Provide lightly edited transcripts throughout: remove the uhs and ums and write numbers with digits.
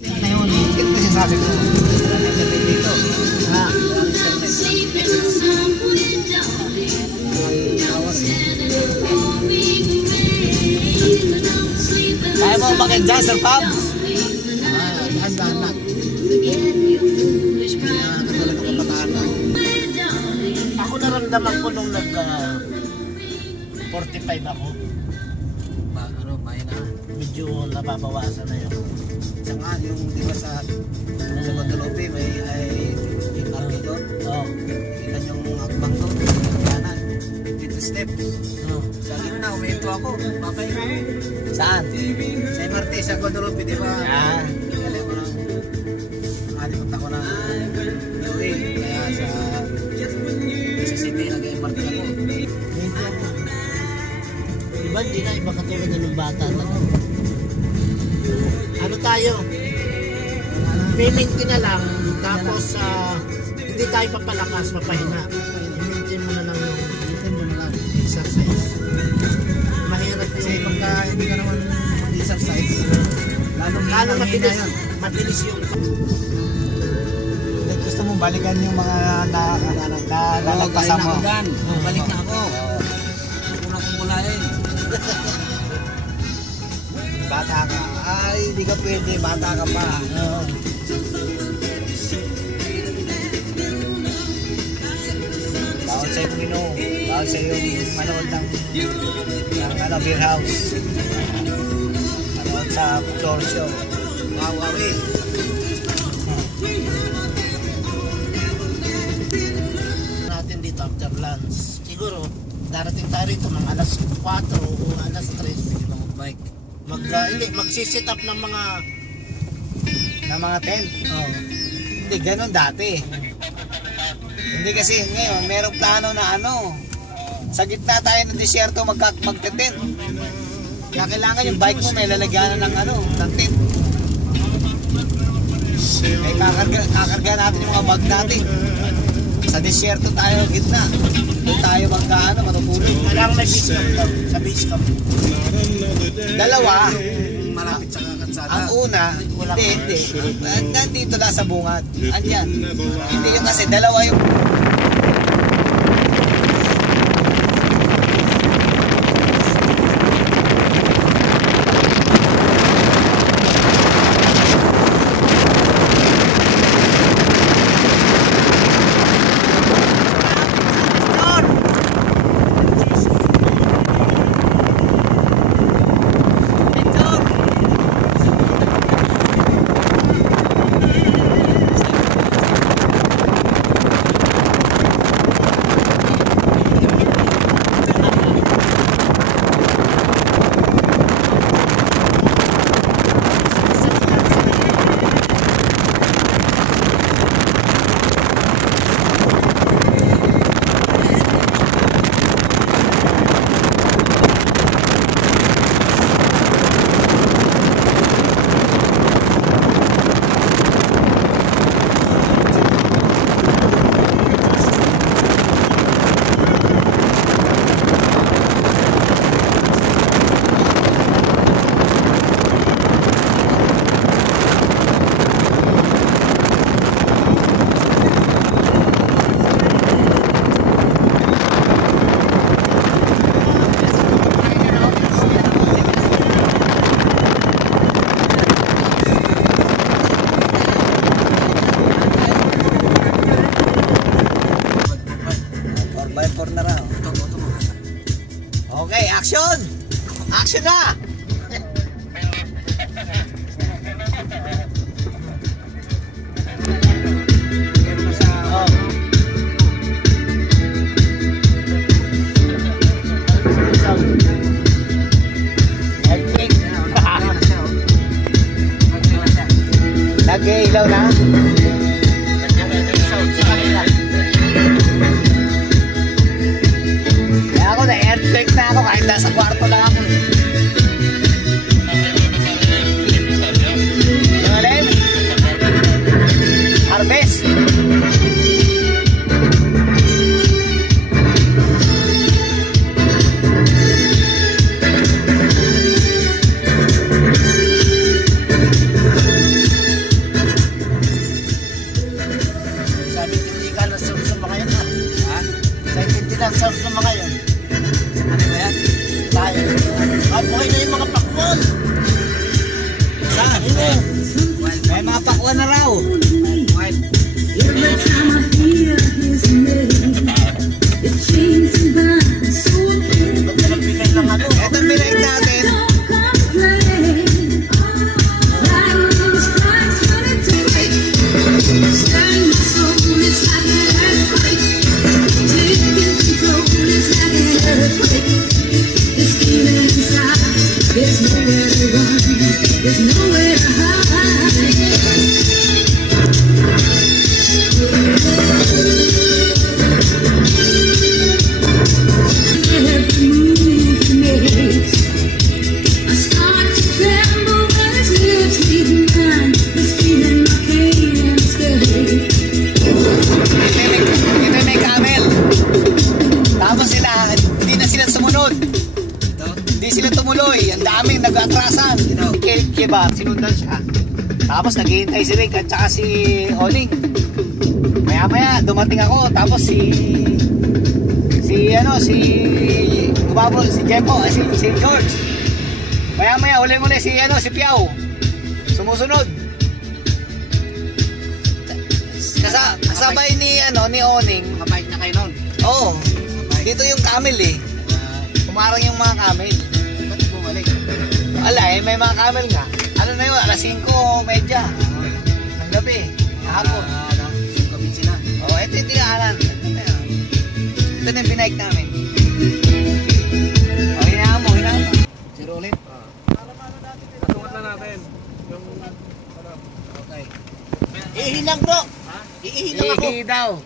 Ngayon, ito kasi sabi ko, internet dito. Kaya mo bakit dyan, Sir Pab? Dahan-dahan lang. Katulad ng kabataan na. Ako naramdaman ko nung 45 ako. Mahina. Medyo nababawasan na yun. Saka yung di ba sa Guadalupe may parke doon. Oo. Ilan yung akbang doon. Kanan. Dito step. Oo. Sa gitna, umihinto ako. Papahinga ako. Saan? Sa MRT, sa Guadalupe, di ba? Ah. Galing ko lang. Nakalipunta ko na UA. Kaya sa City, nag-MRT ako. Diba, hindi na iba katulad ng bata na to. Ano tayo? Maintain na lang, tapos hindi tayo papalakas, papahinga. I-maintain mo na lang yung exercise. Mahirap kasi pagka hindi ka naman mag-exercise, lalo mabilis yung... Gusto mong balikan yung mga nalagpasan mo? Balik na ako. Una kong mulain. Bata ka. Ay, hindi ka pwede. Bata ka pa. Bawal sa'yo minom. Bawal sa'yo manood ng beer house. Manood sa floor show. Wawawi. Natin dito after lunch. Siguro, darating tayo rito ng alas 4 o alas 3. Bike. Magsisit up ng mga tent. Oh. Hindi ganun dati. Hindi kasi ngayon merong plano na sa gitna tayo ng disyerto magte-tent. Kaya kailangan yung bike mo may lalagyanan ng ng tent. May kakarga natin yung mga bag natin. Sa disyerto tayo gitna. Doon tayo matutulog. Kailangan may base camp daw. Sa base camp. Dalawa. Malapit sa kansada. Ang una, hindi. Nandito lang sa bungad. Andyan. Hindi yung kasi dalawa yung... Okay, action! Action na! Nag-ilaw na? Kaya ako na-aircheck na ako kahit nasa kwarto lang ako. Yung alin? Harvest. Tapos naghihintay si Rick at saka si Oling. Maya dumating ako, tapos si Gumabol, si Jempo, si George. Maya uli si Piao. Sumusunod. Kasabay ni Oning. Makabike na kayo nun. Oo. Dito yung camel eh. Kumarang yung mga camel. Ba't bumalik? Wala eh, may mga camel nga. Ano na yun, alas 5:30 ng gabi, kahapon. Sungkabit sila. Oo, ito yung tinaanan. Ito na yung binike namin. O, hinaan mo. Zero ulit. Nasungat na natin. Yung Okay. Ihilang bro. Ihilang ako. Ihi daw.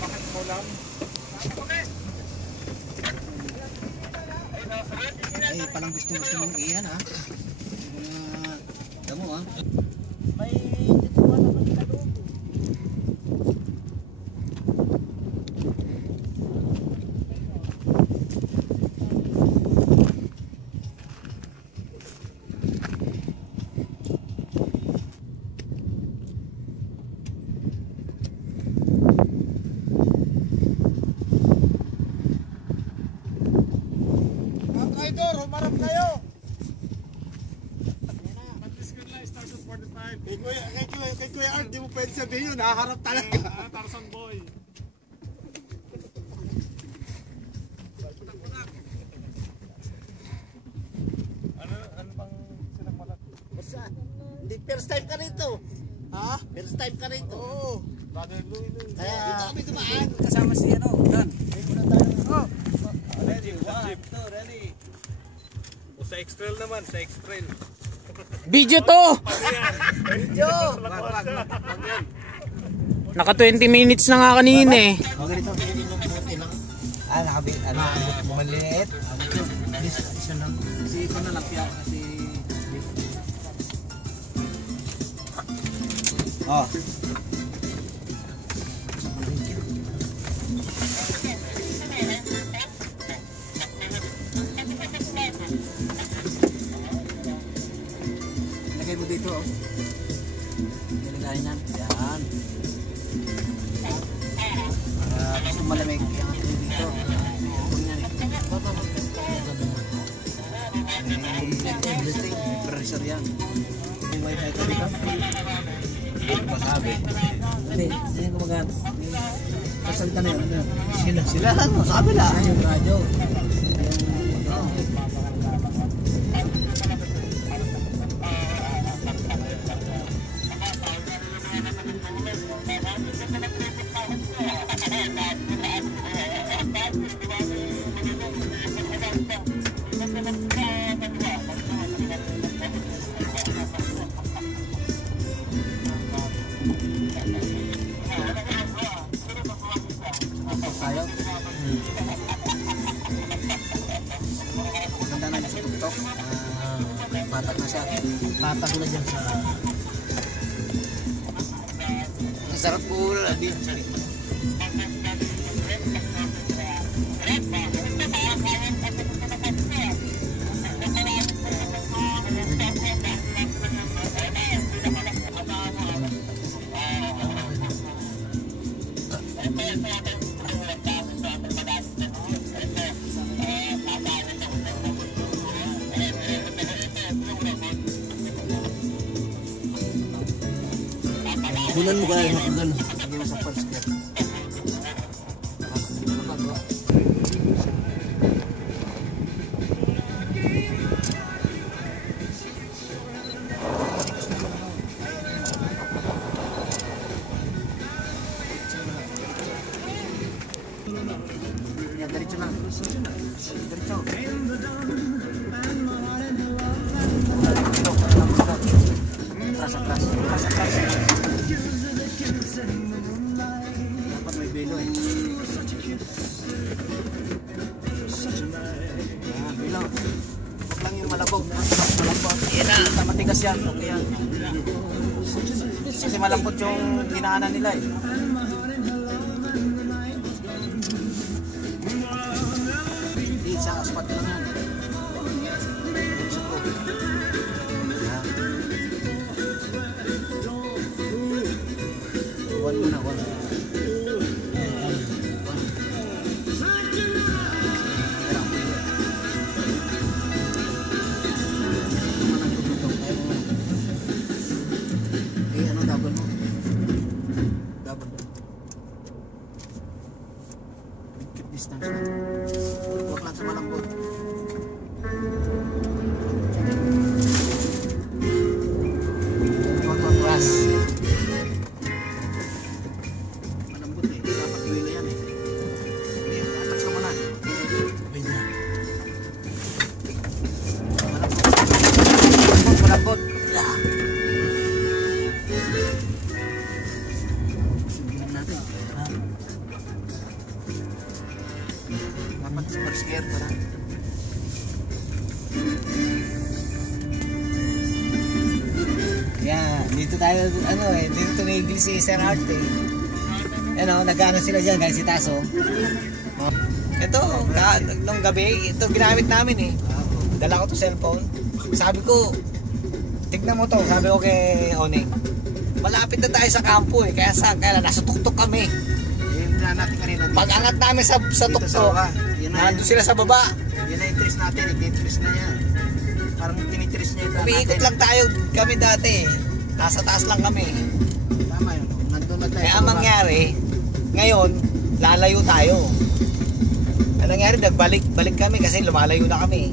bakit mo lang? Ay, palang gusto mong iyan ha. Damo ha. May tituan naman sa loob. Mga rider, humarap kayo! Matiskan lang, station 45. Kay Kuya Art, di mo pwede sabihin yun, nakaharap talaga. Tarzan boy. Ano pang sinagmalat? Basta, hindi first time ka rito. Ha? First time ka rito. Oo. Brother Louie. Kaya, Dito kami dumaan. Kasama si Dan. Oh. Ready, 1, 2, ready. O sa X-Trail naman, sa X-Trail. Video to! Video! Naka 20 minutes na nga kanina eh. O ganito. Bumaliit. Isa lang. Kasi ito na lang piyak kasi... Oh. Lagay mo dito oh. Nilagay na. Yan. Gusto malamig. Yan dito. Everything. May pressure yan. May ito dito. Masabi. Hindi. Hindi ko magano. Kasalita na yun. Sila lang. Sabi lang. Yung radyo. Tayo. Maganda na yung sa tuktok. Patak na siya. Patak na dyan sa... Masarap po din. Bulan mo kaya yung hapagano. Hindi mo sa first step. Yan, diretso na. Diretso. Atras, atras. Atras, atras. Dapat may belo eh. Yan, belo. Huwag lang yung malabog. Malambot. Yan na. Matigas yan. Okay yan. Kasi malambot yung dinaanan nila eh. Hindi, sa aspat lang yan. Sa tubig. Yan. One muna, one. Double mo. Double. Keep distance. Huwag lang sa malambot. Huwag magwas. Malambot eh. Dapat duwila yan eh. Hindi, atas ka muna. Wait na. Malambot. Malambot. Dapat super scared para. Yeah, dito tayo, dito tumigil si Sir Art eh. Nag-ano sila dyan, guys, si Taso. Ito, nung gabi, ito ginamit namin eh. Dala ko to cellphone. Sabi ko, tignan mo to, sabi ko kay Oneng. Malapit na tayo sa kampo eh, kaya nasa tuktok kami. Yung plan natin kanina. Pag-angat namin sa tuktok, nandun sila sa baba. Yun na yung trace natin, nag-trace na yan. Parang tinitrace niya yung plan Umiikot natin. lang tayo kami dati. Nasa taas lang kami. Tama yun, nandun na tayo. Kaya ang mangyari, ngayon, lalayo tayo. Ang nangyari, balik kami kasi lumalayo na kami.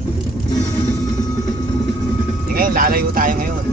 Ngayon, lalayo tayo ngayon.